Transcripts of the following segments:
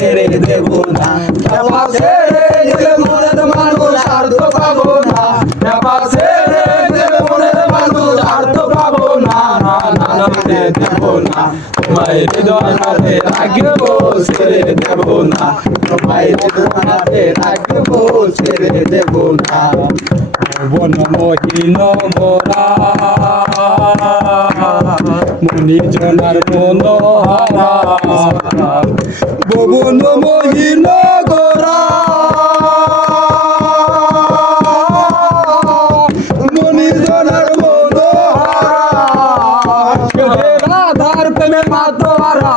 ছেড়ে দেব না। খেপা ছেড়ে গেলে মনের মানুষ আর তো পাবো না, খেপা ছেড়ে গেলে মনের মানুষ আর তো পাবো না। না না ছেড়ে দেব না, তোমায় হৃদয় মাঝে রাখবো, ছেড়ে দেব না, তোমায় হৃদয় মাঝে রাখবো, ছেড়ে দেব না। বন মহিন মোরা মনিজনার মনোহারা, ভুবন মহিন গোরা মনিজনার মনোহারা, রাধার প্রেমে মাতোয়ারা,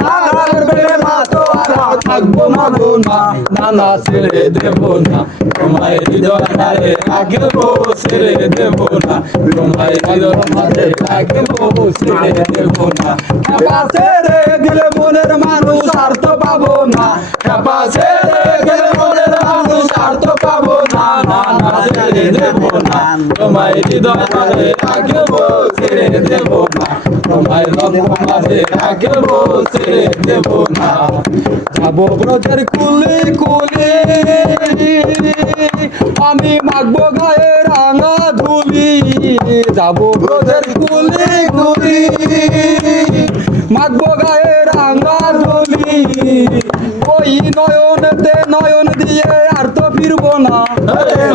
রাধার প্রেমে মাতোয়ারা, থাকবো না গো না, না না ছেড়ে দেব না, তোমায় হৃদয় মাঝে রাখবো, ছেড়ে দেব না, তোমায় হৃদয় মাঝে রাখবো, ছেড়ে দেব না। খেপা ছেড়ে গেলে মনের মানুষ আর তো পাবো না, খেপা ছেড়ে গেলে মনের মানুষ আর তো পাবো না। না না ছেড়ে দেব না, তোমায় হৃদয় মাঝে রাখবো, ছেড়ে দেব না, তোমায় হৃদয় মাঝে রাখবো, ছেড়ে দেব না। যাবো ব্রজের কুলে কুলে, আমি মাখবো গায়ে রাঙা ধুলি, যাবো ব্রজের কুলে কুলি, মাখবো গায়ে রাঙা ধুলি, ওই নয়নেতে নয়ন দিয়ে আর তো ফিরবো না,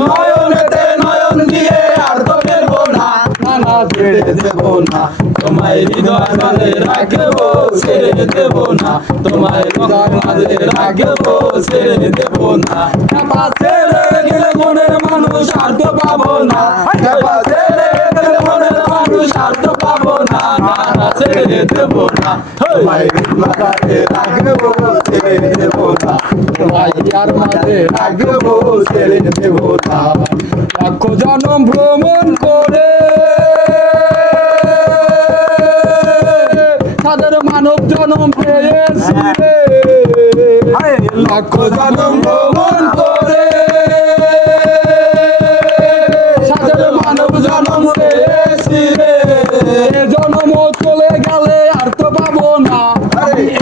নয়নেতে নয়ন দিয়ে আর তো ফিরবো না। না না ছেড়ে দেব না, তোমায় হৃদয় মাঝে রাখবো, ছেড়ে দেব না, তোমায় হৃদয় মাঝে রাখবো, ছেড়ে দেব না। খেপা ছেড়ে গেলে মনের মানুষ আর তো পাবো না, খেপা ছেড়ে গেলে মনের মানুষ আর তো পাবো না। না না ছেড়ে দেব না, তোমায় মাঝে রাখবো, ছেড়ে দেব না, তোমায় আর মাঝে রাখবো, ছেড়ে দেব না। লাখ জনম ভ্রমণ করে তাদের মানব জনম পেয়েছি রে, লাখ জনম ভ্রমণ করে তাদের মানব জনম পেয়েছি রে, এ জনম চলে গেলে আর তো পাবো না,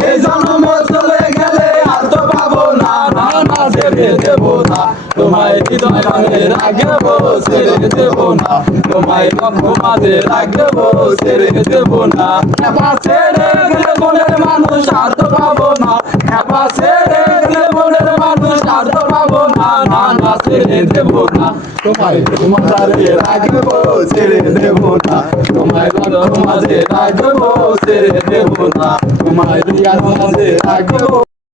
এই জনম চলে গেলে আর তো পাবো না। না না ছেড়ে দেব না, তোমায় হৃদয় মাঝে রাখবো, ছেড়ে দেব না, তোমায় লক্ষ মাঝে রাখবো, ছেড়ে দেব না। খেপা ছেড়ে গেলে মনের মানুষ আর তো পাবো না, খেপা ছেড়ে গেলে মনের মানুষ আর তো পাবো না। না না ছেড়ে দেব না, তোমায় মাঝে রাখবো, ছেড়ে দেব না, তোমায় লক্ষ মাঝে রাখবো, ছেড়ে দেব না, তোমায় মাঝে রাখবো।